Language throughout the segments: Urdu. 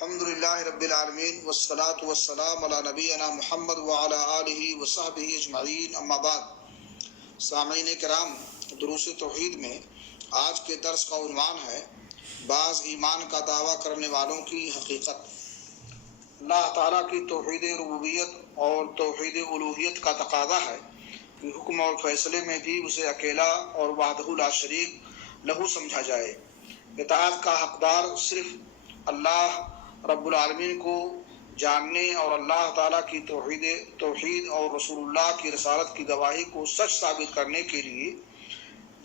الحمدللہ رب العالمین والصلاة والسلام علی نبینا محمد وعلی آلہ وصحبہ اجمعین، اما بعد۔ سامعین کرام، دروس توحید میں آج کے درس کا عنوان ہے بعض ایمان کا دعویٰ کرنے والوں کی حقیقت۔ اللہ تعالیٰ کی توحید ربوبیت اور توحید الوہیت کا تقاضا ہے کہ حکم اور فیصلے میں بھی اسے اکیلا اور وحدہ لا شریک لہو سمجھا جائے۔ اطاعت کا حقدار صرف اللہ رب العالمین کو جاننے اور اللہ تعالیٰ کی توحید اور رسول اللہ کی رسالت کی گواہی کو سچ ثابت کرنے کے لیے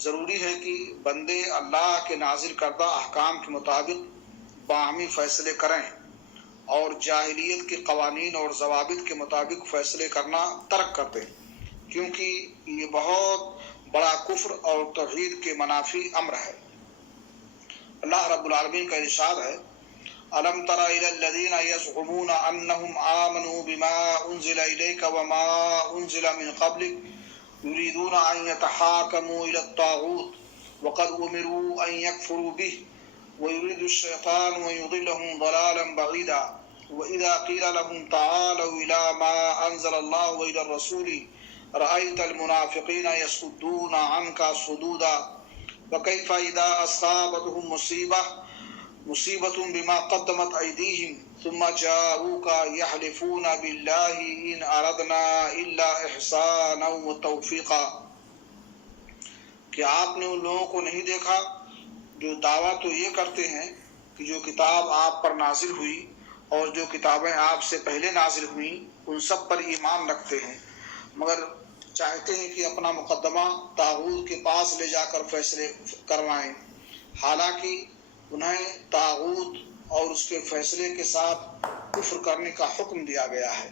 ضروری ہے کہ بندے اللہ کے نازل کردہ احکام کے مطابق باہمی فیصلے کریں اور جاہلیت کے قوانین اور ضوابط کے مطابق فیصلے کرنا ترک کر دیں، کیونکہ یہ بہت بڑا کفر اور توحید کے منافی امر ہے۔ اللہ رب العالمین کا ارشاد ہے: أَلَمْ تَرَ إِلَى الَّذِينَ يَزْعُمُونَ أَنَّهُمْ آمَنُوا بِمَا أُنزِلَ إِلَيْكَ وَمَا أُنزِلَ مِنْ قَبْلِكَ يُرِيدُونَ أَنْ يَتَحَاكَمُوا إِلَى الطَّاغُوتِ وَقَدْ أُمِرُوا أَنْ يَكْفُرُوا بِهِ وَيُرِيدُ الشَّيْطَانُ أَنْ يُضِلَّهُمْ ضَلَالًا بَعِيدًا وَإِذَا قِيلَ لَهُمْ تَعَالَوْا إِلَى مَا أَنزَلَ اللَّهُ وَإِلَى الرَّسُولِ رَأَيْتَ الْمُنَافِقِينَ يَصُدُّونَ عَنْكَ صُدُودًا وَكَيْفَ إِذَا أَصَابَتْهُمْ مصیبۃ بما قدمت ایدیہم ثم جاءوک یحلفون باللہ ان اردنا الا احسانا وتوفیقا۔ کہ آپ نے ان لوگوں کو نہیں دیکھا جو دعویٰ تو یہ کرتے ہیں کہ جو کتاب آپ پر نازل ہوئی اور جو کتابیں آپ سے پہلے نازل ہوئیں ان سب پر ایمان رکھتے ہیں، مگر چاہتے ہیں کہ اپنا مقدمہ طاغوت کے پاس لے جا کر فیصلے کروائیں، حالانکہ انہیں طاغوت اور اس کے فیصلے کے ساتھ کفر کرنے کا حکم دیا گیا ہے،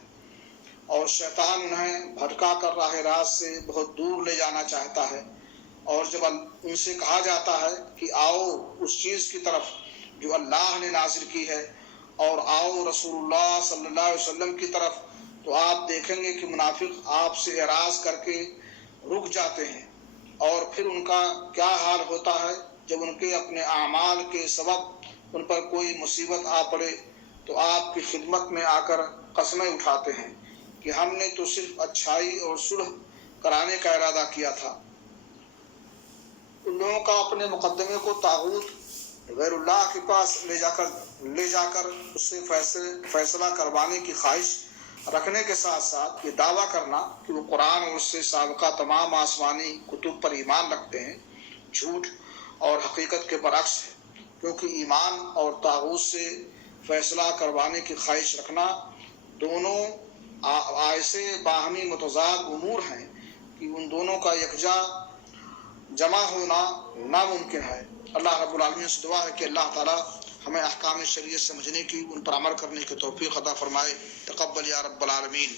اور شیطان انہیں بھٹکا کر راہ راست سے بہت دور لے جانا چاہتا ہے۔ اور جب ان سے کہا جاتا ہے کہ آؤ اس چیز کی طرف جو اللہ نے نازل کی ہے اور آؤ رسول اللہ صلی اللہ علیہ وسلم کی طرف، تو آپ دیکھیں گے کہ منافق آپ سے اعراض کر کے رک جاتے ہیں، اور پھر ان کا کیا حال ہوتا ہے جب ان کے اپنے اعمال کے سبب ان پر کوئی مصیبت آ پڑے تو آپ کی خدمت میں آ کر قسمیں اٹھاتے ہیں کہ ہم نے تو صرف اچھائی اور صلح کرانے کا ارادہ کیا تھا۔ ان لوگوں کا اپنے مقدمے کو طاغوت غیر اللہ کے پاس لے جا کر اس سے فیصلہ کروانے کی خواہش رکھنے کے ساتھ ساتھ یہ دعویٰ کرنا کہ وہ قرآن اور اس سے سابقہ تمام آسمانی کتب پر ایمان رکھتے ہیں، جھوٹ اور حقیقت کے برعکس ہے، کیونکہ ایمان اور طاغوت سے فیصلہ کروانے کی خواہش رکھنا دونوں ایسے باہمی متضاد امور ہیں کہ ان دونوں کا یکجا جمع ہونا ناممکن ہے۔ اللہ رب العالمین سے دعا ہے کہ اللہ تعالی ہمیں احکام شریعت سمجھنے کی، ان پر عمل کرنے کی توفیق عطا فرمائے۔ تقبل یا رب العالمین۔